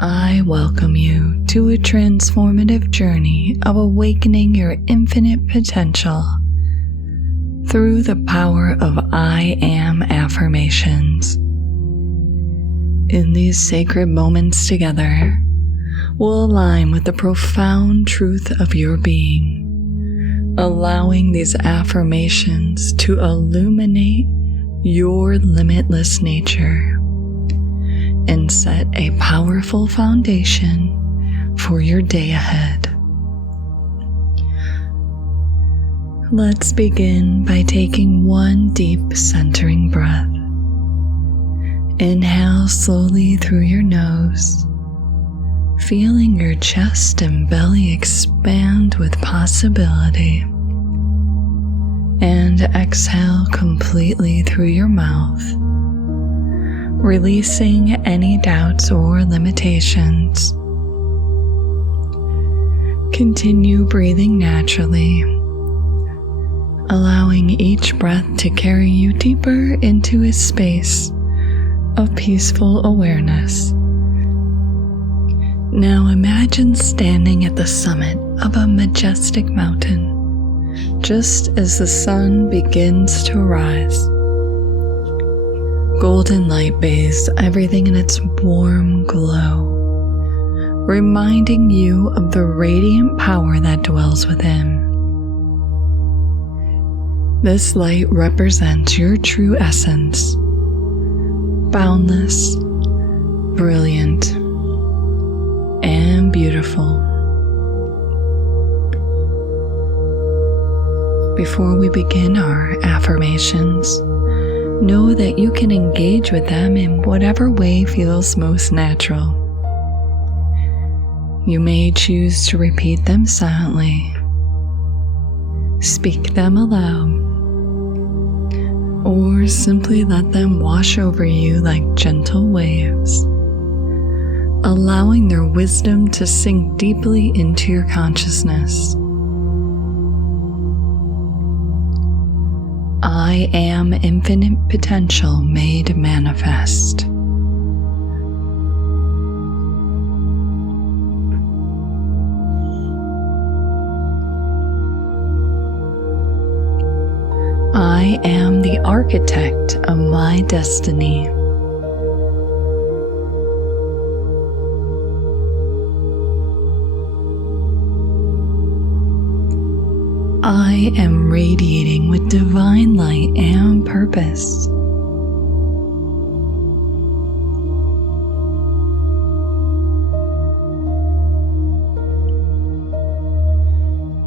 I welcome you to a transformative journey of awakening your infinite potential through the power of I Am Affirmations. In these sacred moments together, we'll align with the profound truth of your being, allowing these affirmations to illuminate your limitless nature and set a powerful foundation for your day ahead. Let's begin by taking one deep centering breath. Inhale slowly through your nose, feeling your chest and belly expand with possibility. And exhale completely through your mouth, releasing any doubts or limitations. Continue breathing naturally, allowing each breath to carry you deeper into a space of peaceful awareness. Now imagine standing at the summit of a majestic mountain, just as the sun begins to rise. Golden light bathes everything in its warm glow, reminding you of the radiant power that dwells within. This light represents your true essence, boundless, brilliant, and beautiful. Before we begin our affirmations, know that you can engage with them in whatever way feels most natural. You may choose to repeat them silently, speak them aloud, or simply let them wash over you like gentle waves, allowing their wisdom to sink deeply into your consciousness. I am infinite potential made manifest. I am the architect of my destiny. I am radiating with divine light and purpose.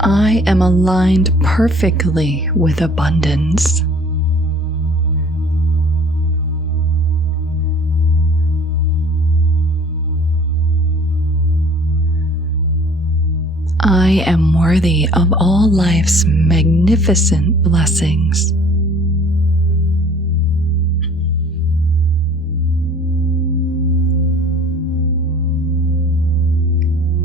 I am aligned perfectly with abundance. I am worthy of all life's magnificent blessings.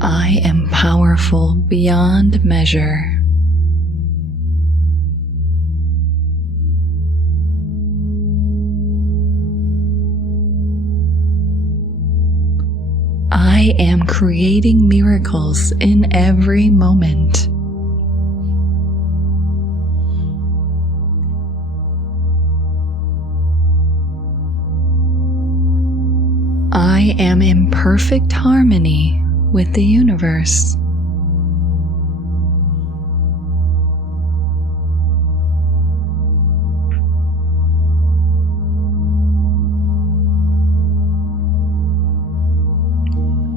I am powerful beyond measure. I am creating miracles in every moment. I am in perfect harmony with the universe.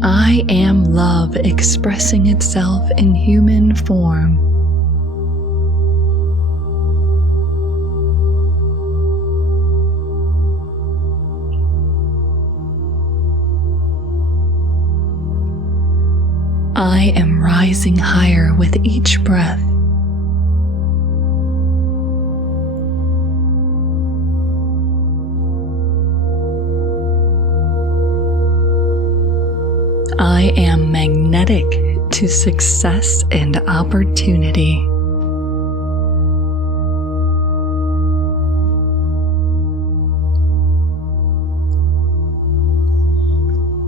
I am love expressing itself in human form. I am rising higher with each breath. I am magnetic to success and opportunity.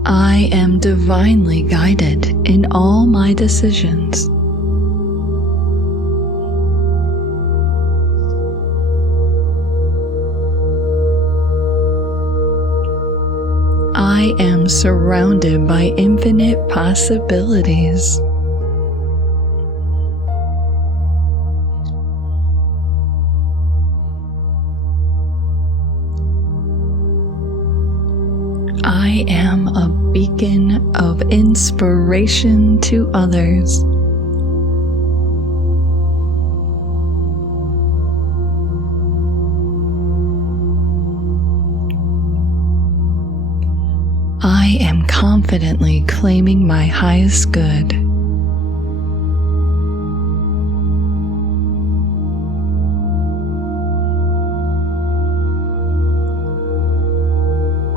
I am divinely guided in all my decisions. I am surrounded by infinite possibilities. I am a beacon of inspiration to others. I am confidently claiming my highest good.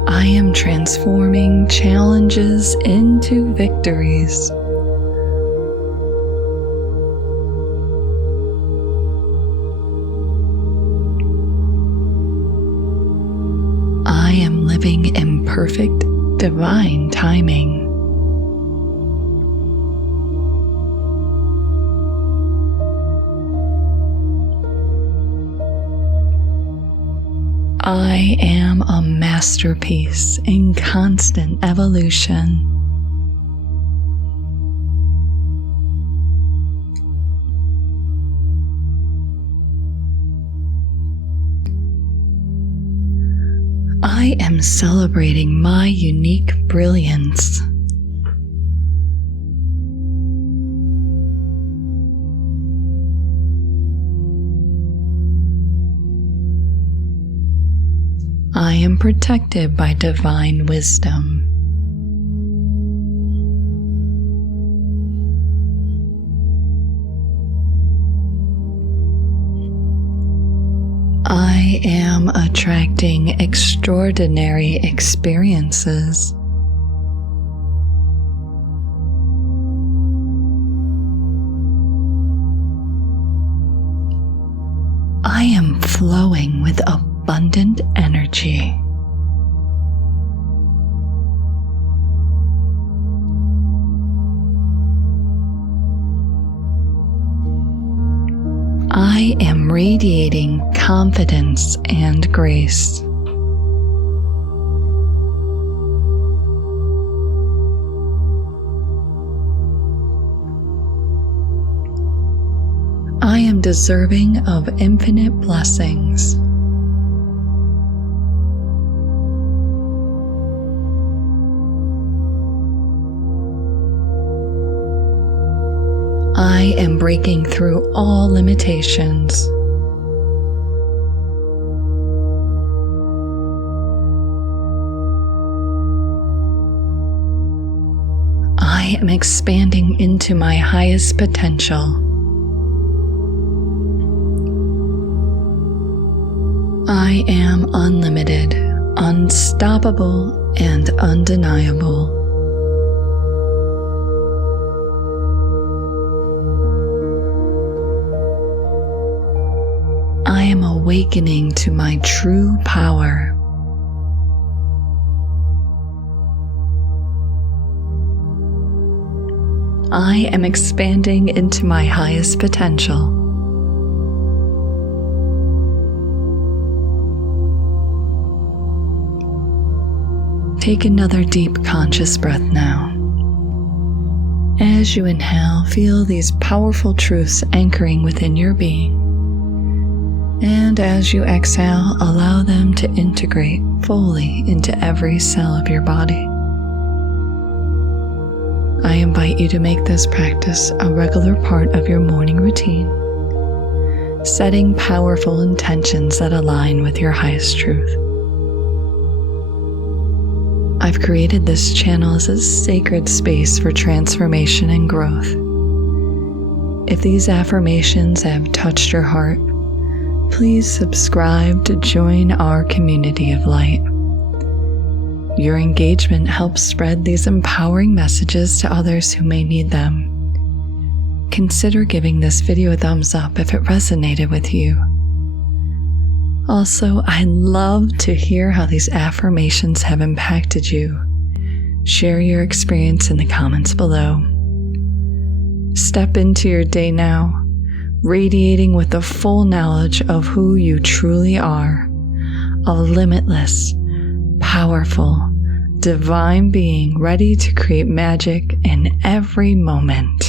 I am transforming challenges into victories. I am living in perfect divine timing. I am a masterpiece in constant evolution. I am celebrating my unique brilliance. I am protected by divine wisdom. I am attracting extraordinary experiences. I am flowing with abundant energy. I am radiating confidence and grace. I am deserving of infinite blessings. I am breaking through all limitations. I am expanding into my highest potential. I am unlimited, unstoppable, and undeniable. I am awakening to my true power. I am expanding into my highest potential. Take another deep conscious breath now. As you inhale, feel these powerful truths anchoring within your being. And as you exhale, allow them to integrate fully into every cell of your body. I invite you to make this practice a regular part of your morning routine, setting powerful intentions that align with your highest truth. I've created this channel as a sacred space for transformation and growth. If these affirmations have touched your heart, please subscribe to join our community of light. Your engagement helps spread these empowering messages to others who may need them. Consider giving this video a thumbs up if it resonated with you. Also, I'd love to hear how these affirmations have impacted you. Share your experience in the comments below. Step into your day now, radiating with the full knowledge of who you truly are, a limitless, powerful, divine being ready to create magic in every moment.